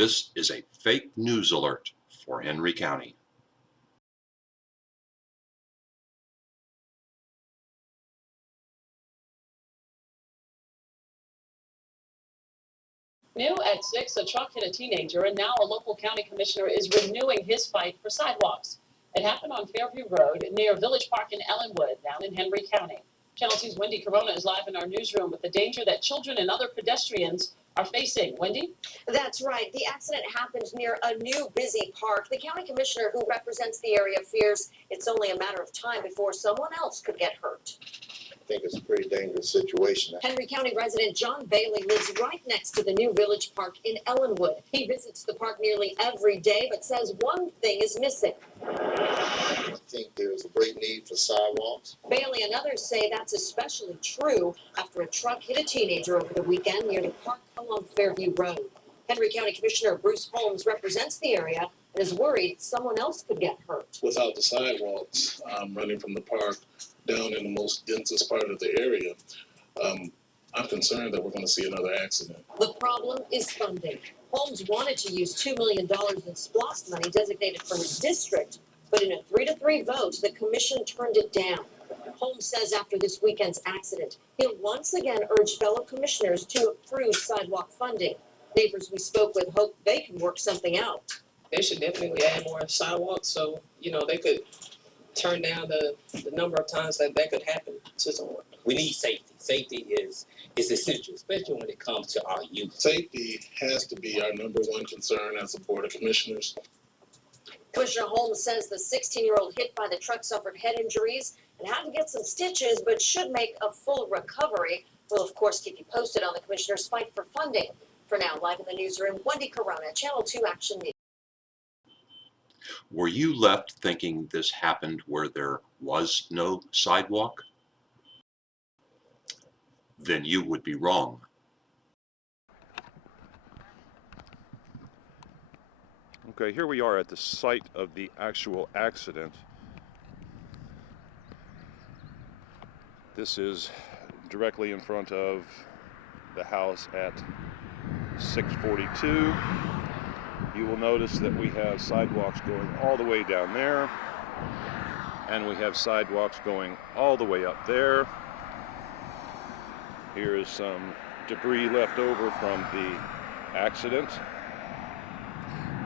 This is a fake news alert for Henry County. New at 6, a truck hit a teenager, and now a local county commissioner is renewing his fight for sidewalks. It happened on Fairview Road near Village Park in Ellenwood, down in Henry County. Channel 2's Wendy Corona is live in our newsroom with the danger that children and other pedestrians are facing. Wendy? That's right. The accident happened near a new busy park. The county commissioner who represents the area fears it's only a matter of time before someone else could get hurt. I think it's a pretty dangerous situation. Henry County resident John Bailey lives right next to the new Village Park in Ellenwood. He visits the park nearly every day, but says one thing is missing. I think there's a great need for sidewalks. Bailey and others say that's especially true after a truck hit a teenager over the weekend near the park along Fairview Road. Henry County Commissioner Bruce Holmes represents the area and is worried someone else could get hurt. Without the sidewalks running from the park down in the most densest part of the area, I'm concerned that we're going to see another accident. The problem is funding. Holmes wanted to use $2 million in SPLOST money designated for his district, but in a 3-3 vote, the commission turned it down. Holmes says after this weekend's accident, he'll once again urge fellow commissioners to approve sidewalk funding. Neighbors we spoke with hope they can work something out. They should definitely add more sidewalks so, they could turn down the number of times that could happen to someone. We need safety. Safety is essential, especially when it comes to our youth. Safety has to be our #1 concern as a board of commissioners. Commissioner Holmes says the 16-year-old hit by the truck suffered head injuries and had to get some stitches, but should make a full recovery. We'll, of course, keep you posted on the commissioner's fight for funding. For now, live in the newsroom, Wendy Corona, Channel 2 Action News. Were you left thinking this happened where there was no sidewalk? Then you would be wrong. Okay, here we are at the site of the actual accident. This is directly in front of the house at 642. You will notice that we have sidewalks going all the way down there, and we have sidewalks going all the way up there. Here is some debris left over from the accident.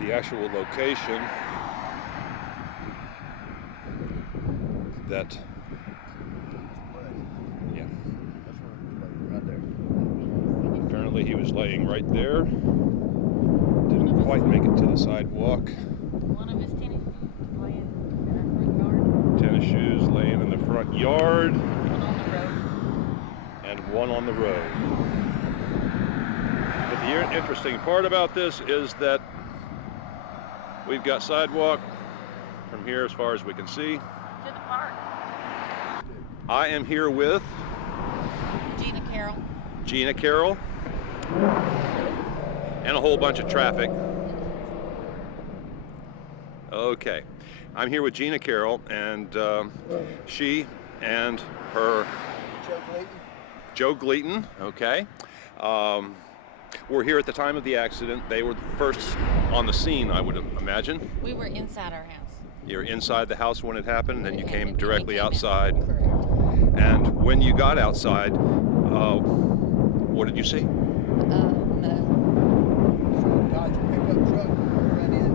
The actual location that, yeah, apparently he was laying right there. Didn't quite make it to the sidewalk. One of his tennis shoes laying in our front yard. Tennis shoes laying in the front yard. One on the road. And one on the road. But the interesting part about this is that we've got sidewalk from here as far as we can see. To the park. I am here with Gina Carroll. And a whole bunch of traffic. Okay, I'm here with Gina Carroll, and she and her Joe Gleaton, okay. Were here at the time of the accident. They were first on the scene, I would imagine. We were inside our house. You were inside the house when it happened, and then you came directly outside. Correct. And when you got outside, what did you see? Dodge pickup truck ran in,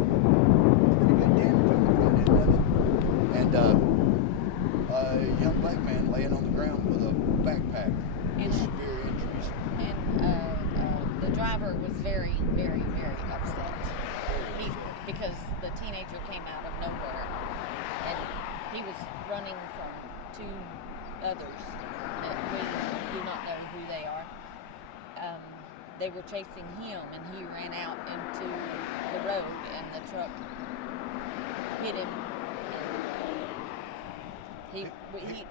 pretty good damage on the front end of it, and a young black man laying on the ground with a backpack with severe injuries. And the driver was very, very, very upset because the teenager came out of nowhere, and he was running from two others that we do not know who they are. They were chasing him, and he ran out into the road, and the truck hit him.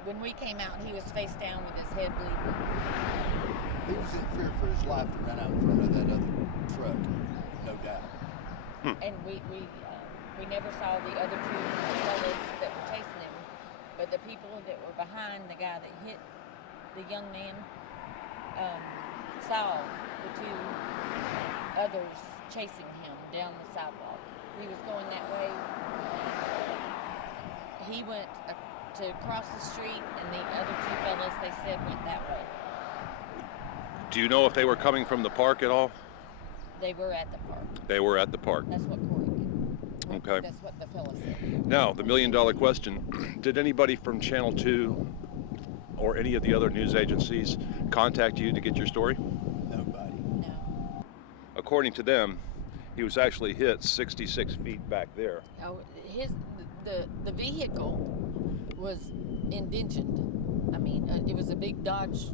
When we came out, he was face down with his head bleeding. He was in fear for his life to run out in front of that other truck, no doubt. And we never saw the other two fellas that were chasing him, but the people that were behind the guy that hit the young man saw the two others chasing him down the sidewalk. He was going that way. He went to cross the street, and the other two fellas, they said, went that way. Do you know if they were coming from the park at all? They were at the park. They were at the park. That's what Corey did. Okay. That's what the fella said. Now, the million-dollar question: did anybody from Channel 2 or any of the other news agencies contact you to get your story? Nobody. No. According to them, he was actually hit 66 feet back there. Oh, the vehicle was indented. I mean, it was a big Dodge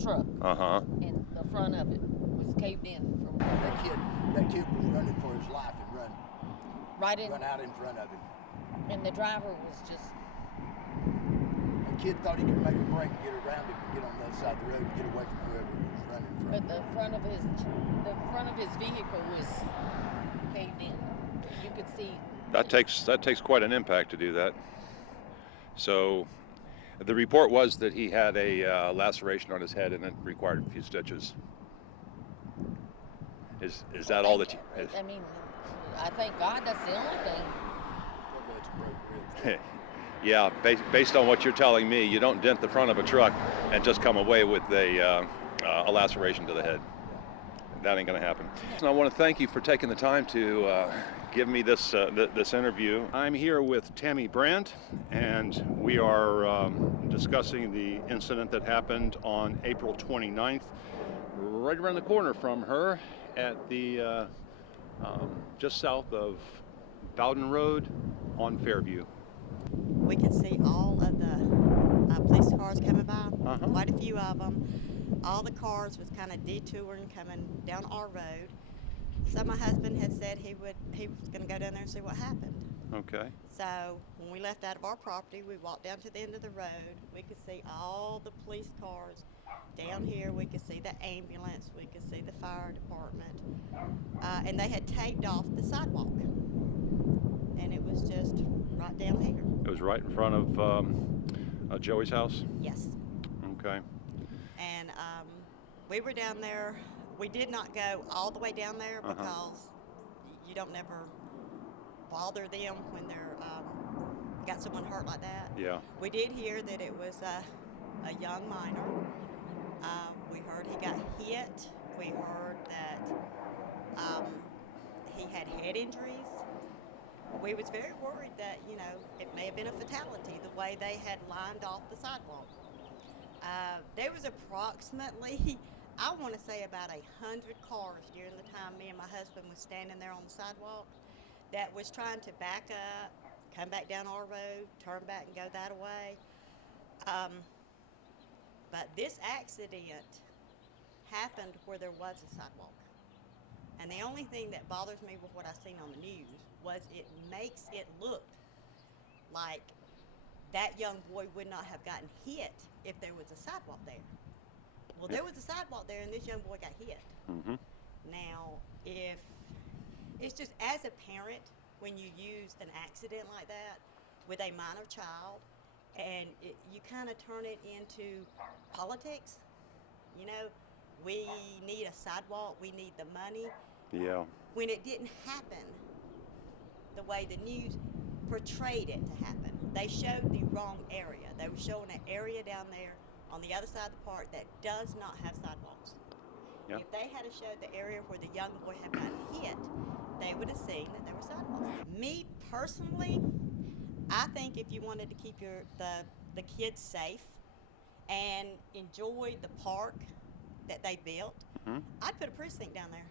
truck, Uh-huh. and the front of it was caved in from That kid was running for his life and right in, run out in front of him. and the driver was just, The kid thought he could make a break and get around him and get on the other side of the road and get away from whoever was running from but him. the front of his vehicle was caved in. You could see. That takes quite an impact to do that. So, the report was that he had a laceration on his head and it required a few stitches. Is that all that you? I mean, I thank God that's the only thing. Probably it's a broke rib. Yeah, based on what you're telling me, you don't dent the front of a truck and just come away with a laceration to the head. That ain't gonna happen. And I want to thank you for taking the time to give me this this interview. I'm here with Tammy Brandt, and we are discussing the incident that happened on April 29th, right around the corner from her at the just south of Bowden Road on Fairview. We could see all of the police cars coming by, Uh-huh. quite a few of them. All the cars was kind of detouring coming down our road. So my husband had said he was going to go down there and see what happened. Okay. So when we left out of our property, we walked down to the end of the road. We could see all the police cars down here. We could see the ambulance. We could see the fire department. And they had taped off the sidewalk. And it was just right down here. It was right in front of Joey's house? Yes. Okay. And we were down there. We did not go all the way down there because you don't never bother them when they're got someone hurt like that. Yeah. We did hear that it was a young minor. We heard he got hit. We heard that he had head injuries. We was very worried that, you know, it may have been a fatality the way they had lined off the sidewalk. There was approximately, I want to say about 100 cars during the time me and my husband was standing there on the sidewalk that was trying to back up, come back down our road, turn back and go that way. But this accident happened where there was a sidewalk. And the only thing that bothers me with what I seen on the news was it makes it look like that young boy would not have gotten hit if there was a sidewalk there. Well, there was a sidewalk there and this young boy got hit. Mm-hmm. Now, if it's just as a parent, when you use an accident like that with a minor child and you kind of turn it into politics, you know, we need a sidewalk, we need the money. Yeah. When it didn't happen the way the news portrayed it to happen. They showed the wrong area. They were showing an area down there on the other side of the park that does not have sidewalks. Yeah. If they had showed the area where the young boy had gotten hit, they would have seen that there were sidewalks. Me personally, I think if you wanted to keep the kids safe and enjoy the park that they built, I'd put a precinct down there.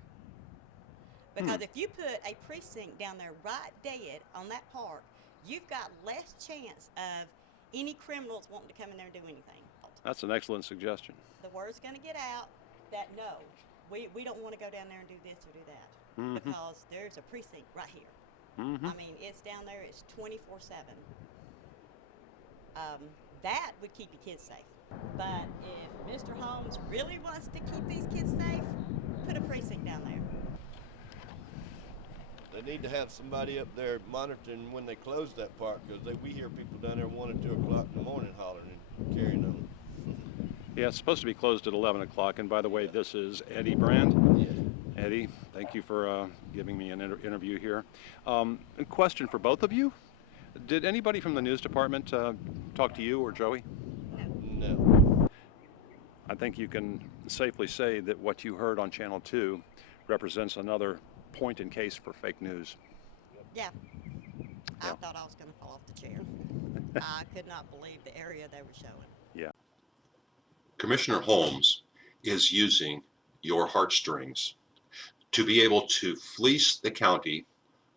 Because if you put a precinct down there right dead on that park, you've got less chance of any criminals wanting to come in there and do anything. That's an excellent suggestion. The word's going to get out that no, we don't want to go down there and do this or do that. Because there's a precinct right here. I mean, it's down there, it's 24/7. That would keep your kids safe. But if Mr. Holmes really wants to keep these kids safe, put a precinct down there. They need to have somebody up there monitoring when they close that park, because we hear people down there 1 or 2 o'clock in the morning hollering and carrying on. Yeah, it's supposed to be closed at 11 o'clock. And by the way, this is Eddie Brand. Yes. Eddie, Thank you for giving me an interview here. A question for both of you. Did anybody from the news department talk to you or Joey? No. I think you can safely say that what you heard on Channel 2 represents another point in case for fake news. Yeah. I Yeah. thought I was going to fall off the chair. I could not believe the area they were showing. Yeah. Commissioner Holmes is using your heartstrings to be able to fleece the county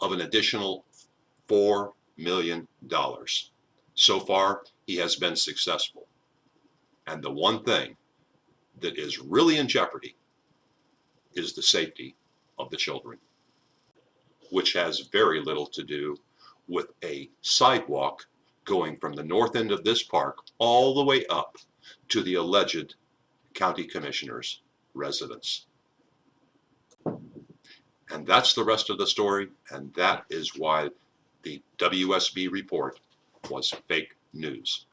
of an additional $4 million. So far, he has been successful. And the one thing that is really in jeopardy is the safety of the children, which has very little to do with a sidewalk going from the north end of this park all the way up to the alleged county commissioner's residence. And that's the rest of the story, and that is why the WSB report was fake news.